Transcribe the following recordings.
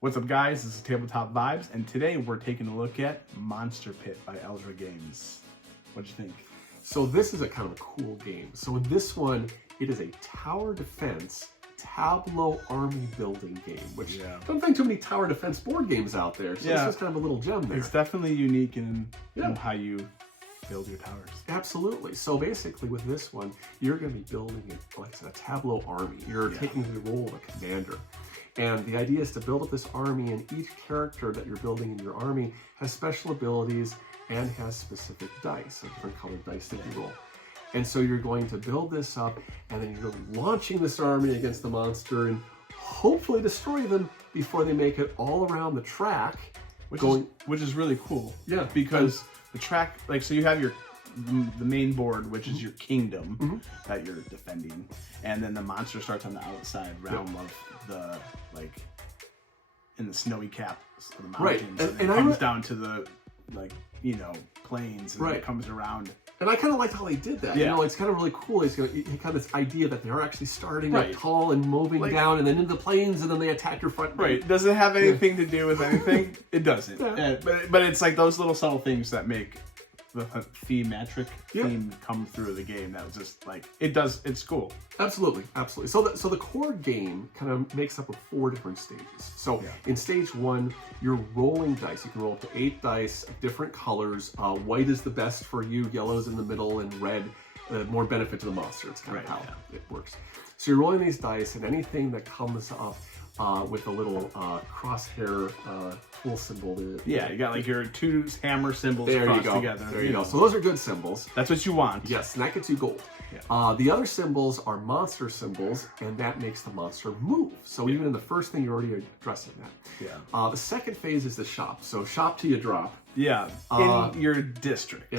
What's up, guys? This is Tabletop Vibes, and today we're taking a look at Monster Pit by Elzra Games. What'd you think? So this is a kind of a cool game. So in this one, it is a tower defense tableau army building game, which don't find too many tower defense board games out there. So this is kind of a little gem there. It's definitely unique in how you build your towers. Absolutely. So basically with this one, you're going to be building like I said, a tableau army. You're taking the role of a commander. And the idea is to build up this army, and each character that you're building in your army has special abilities and has specific dice, so different colored dice that you roll. And so you're going to build this up, and then you're launching this army against the monster and hopefully destroy them before they make it all around the track. Which is really cool. Yeah, because the track, like, so you have the main board, which is your kingdom that you're defending, and then the monster starts on the outside realm of the, like, in the snowy caps of the mountains, and it comes down to the, like, you know, plains, and it comes around. And I kind of liked how they did that. You know, it's kind of really cool. It's kind of this idea that they're actually starting up tall and moving down, and then into the plains, and then they attack your front. Does it have anything to do with anything? It doesn't. But it's like those little subtle things that make the thematic theme come through the game. That was just like it's cool. Absolutely. So the core game kind of makes up of 4 different stages. So in stage 1, you're rolling dice. You can roll up to 8 dice of different colors. White is the best for you, yellow's in the middle, and red more benefit to the monster. It's kind of how it works. So you're rolling these dice, and anything that comes up with a little crosshair tool symbol. You got like your 2 hammer symbols crossed together. There you go. So those are good symbols. That's what you want. Yes, and that gets you gold. The other symbols are monster symbols, and that makes the monster move. So even in the first thing, you're already addressing that. The second phase is the shop. So shop till you drop. In your district.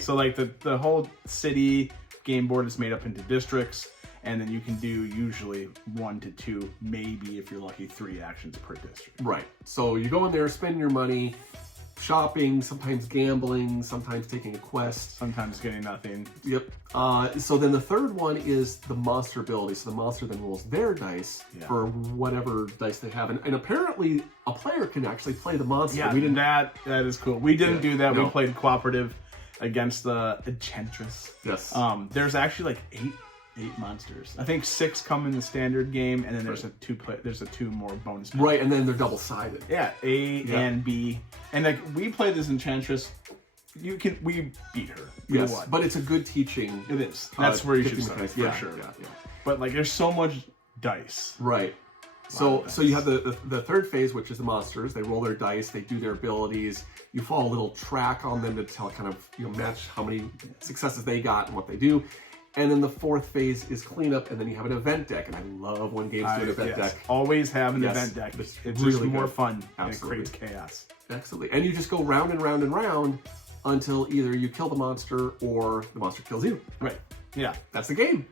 So like the whole city game board is made up into districts. And then you can do usually 1 to 2, maybe if you're lucky, 3 actions per district. So you go in there, spend your money, shopping, sometimes gambling, sometimes taking a quest. Sometimes getting nothing. So then the third one is the monster ability. So the monster then rolls their dice for whatever dice they have. And apparently a player can actually play the monster. That is cool. We didn't do that. We played cooperative against the Enchantress. There's actually like 8 monsters. I think 6 come in the standard game, and then there's a 2 more bonus. And then they're double-sided. A and B. And like we played this Enchantress, we beat her. We won. But it's a good teaching. It is. That's where you should start for sure. But like there's so much dice. So you have the third phase, which is the monsters. They roll their dice, they do their abilities. You follow a little track on them to tell match how many successes they got and what they do. And then the fourth phase is cleanup, and then you have an event deck. And I love when games do an event deck. Always have an event deck. It's really just more fun. And it creates chaos. Absolutely. And you just go round and round and round until either you kill the monster or the monster kills you. That's the game.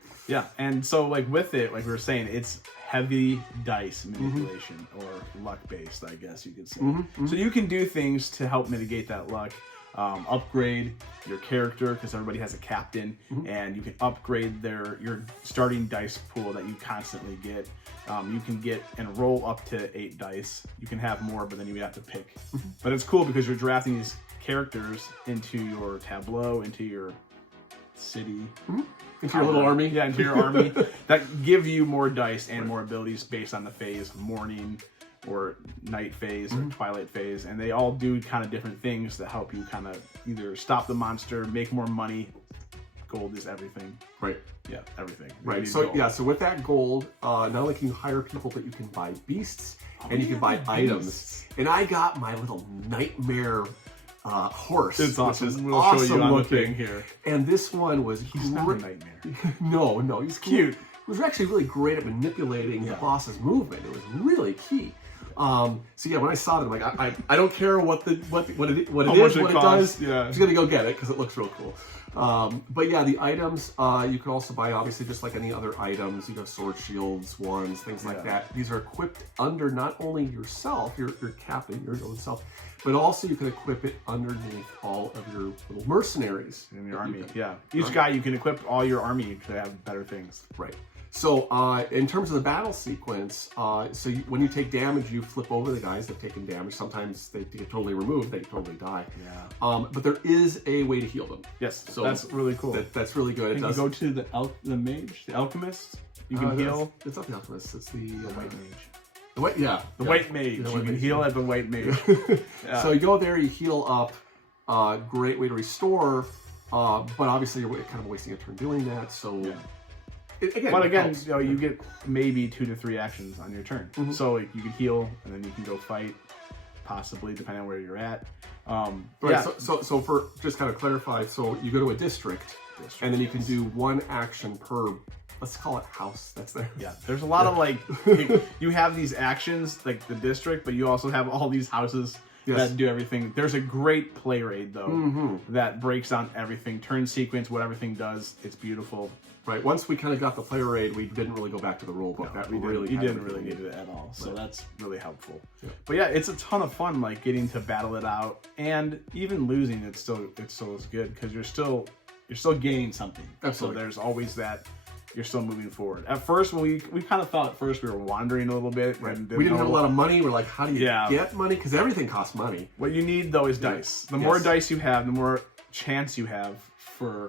And so like with it, like we were saying, it's heavy dice manipulation or luck based, I guess you could say. So you can do things to help mitigate that luck. Upgrade your character because everybody has a captain, and you can upgrade your starting dice pool that you constantly get. You can get and roll up to 8 dice. You can have more, but then you have to pick. But it's cool because you're drafting these characters into your tableau, into your city, into your little army. Into your army that give you more dice and more abilities based on the phase, morning or night phase or twilight phase, and they all do kind of different things that help you kind of either stop the monster, make more money. Gold is everything. Everything. So with that gold, not only can you hire people, but you can buy beasts and you can buy items. And I got my little nightmare horse. It's awesome. Which is we'll awesome show you on looking. The thing here. And this one was he's not a nightmare. No, he's cute. He was actually really great at manipulating the boss's movement. It was really key. When I saw it, I'm like, I don't care what it does. I'm just gonna go get it because it looks real cool. The items you can also buy, obviously, just like any other items. You know, sword, shields, wands, things like that. These are equipped under not only yourself, your captain, your own self, but also you can equip it underneath all of your little mercenaries in your army. Each guy you can equip all your army to have better things. So in terms of the battle sequence, when you take damage, you flip over the guys that have taken damage. Sometimes they get totally removed, they totally die. Yeah. But there is a way to heal them. Yes, so that's really cool. That's really good. And you go to the mage, the alchemist. You can heal. It's not the alchemist. It's the white mage. The white, yeah. The white mage. You can heal at the white mage. So you go there, you heal up. Great way to restore. But obviously you're kind of wasting a turn doing that. So. Yeah. Again, you get maybe 2 to 3 actions on your turn. So like, you can heal, and then you can go fight, possibly, depending on where you're at. Right. Yeah. So for just kind of clarify, so you go to a district and then you can do 1 action per, let's call it house that's there. Yeah. There's a lot of like, you have these actions, like the district, but you also have all these houses that do everything. There's a great play raid, though, that breaks down everything. Turn sequence, what everything does. It's beautiful. Right. Once we kind of got the player raid, we didn't really go back to the rule book. No, you didn't really need it at all. So that's really helpful. Yeah. But yeah, it's a ton of fun, like getting to battle it out, and even losing, it still is good because you're still gaining something. Absolutely. So there's always that. You're still moving forward. At first, when we kind of thought at first we were wandering a little bit. Right. We didn't have a lot of money. We're like, how do you get money? Because everything costs money. What you need though is dice. The more dice you have, the more chance you have for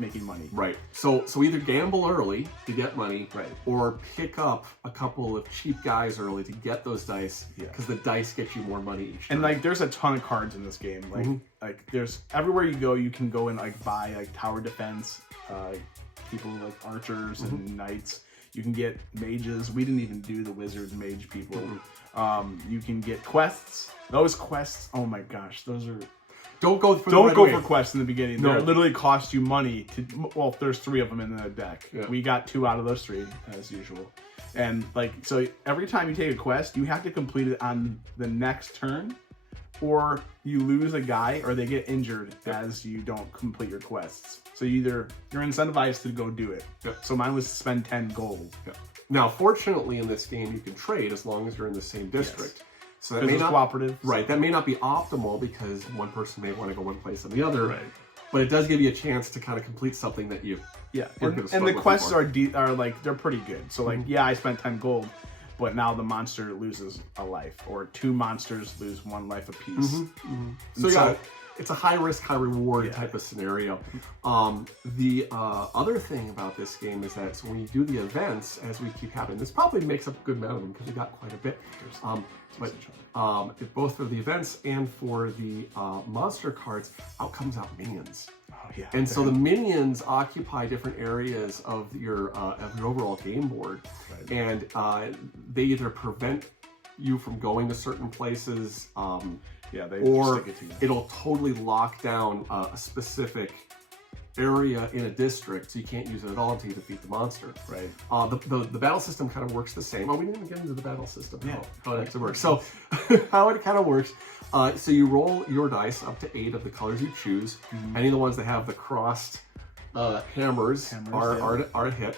making money. Right. So either gamble early to get money, or pick up a couple of cheap guys early to get those dice, because the dice get you more money each turn. And like, there's a ton of cards in this game. Like there's everywhere you go, you can go and like buy like tower defense, people like archers and knights. You can get mages. We didn't even do the wizard mage people. You can get quests. Those quests, oh my gosh, those are. Don't go for quests in the beginning. They literally cost you money to. Well, there's 3 of them in the deck. Yeah. We got 2 out of those 3 as usual, and like so every time you take a quest, you have to complete it on the next turn, or you lose a guy or they get injured as you don't complete your quests. So you're incentivized to go do it. So mine was spend 10 gold. Now, fortunately, in this game, you can trade as long as you're in the same district. So that may not cooperative. Right. That may not be optimal because one person may want to go one place and the other. Right. But it does give you a chance to kind of complete something that you. Yeah. And the quests are like they're pretty good. So like I spent 10 gold, but now the monster loses a life, or 2 monsters lose 1 life apiece. So it's a high risk, high reward type of scenario. The other thing about this game is that when you do the events, as we keep having, this probably makes up a good amount of them because we got quite a bit. Both for the events and for the monster cards, out comes out minions. And so the minions occupy different areas of your overall game board, and they either prevent you from going to certain places, or it'll totally lock down a specific area in a district, so you can't use it at all until you defeat the monster. Right. The battle system kind of works the same. Oh, we didn't even get into the battle system. How it actually works. So how it kind of works. So you roll your dice up to 8 of the colors you choose. Any of the ones that have the crossed hammers are a hit.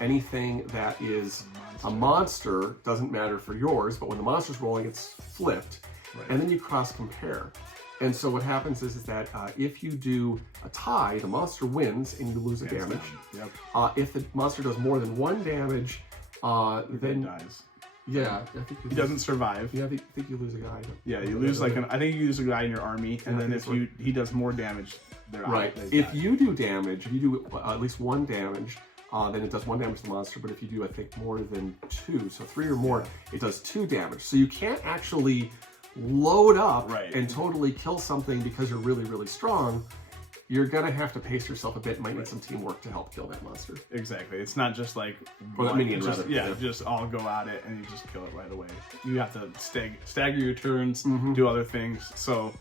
Anything that is a monster doesn't matter for yours, but when the monster's rolling, it's flipped. And then you cross compare. And so what happens is that if you do a tie, the monster wins and you lose a damage. If the monster does more than 1 damage, then dies. Yeah, I think he doesn't survive. Yeah, I think you lose a guy. Yeah, you lose I think you lose a guy in your army, and then if he does more damage, they're out. If you do damage, if you do at least 1 damage, then it does 1 damage to the monster. But if you do, I think, more than 2, so 3 or more, it does 2 damage. So you can't actually load up and totally kill something because you're really, really strong. You're gonna have to pace yourself a bit. Might need some teamwork to help kill that monster. Exactly. It's not just like just all go at it and you just kill it right away. You have to stagger your turns, do other things. So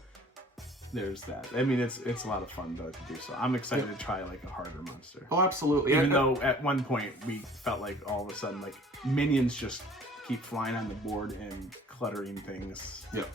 there's that. I mean, it's a lot of fun to do. So I'm excited to try like a harder monster. Oh, absolutely. Even though at one point we felt like all of a sudden like minions just keep flying on the board and cluttering things. Yep,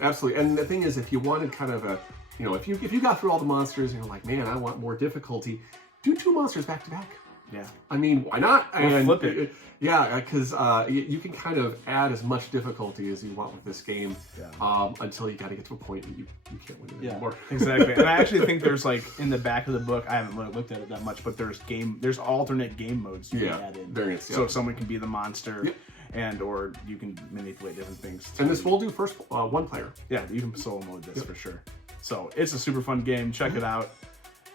absolutely. And the thing is, if you wanted kind of a, if you got through all the monsters and you're like, man, I want more difficulty, do 2 monsters back to back. Yeah. I mean, why not? And flip it. Yeah, because you can kind of add as much difficulty as you want with this game until you got to get to a point that you can't win it anymore. Exactly. And I actually think there's like in the back of the book, I haven't looked at it that much, but there's alternate game modes you can add in. Variants. So someone can be the monster, and or you can manipulate different things. And this will do first one player. Yeah, you can solo mode this for sure. So it's a super fun game. Check it out.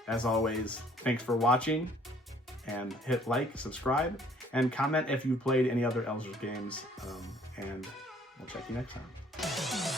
As always, thanks for watching, and hit like, subscribe, and comment if you played any other Elzra games, and we'll check you next time.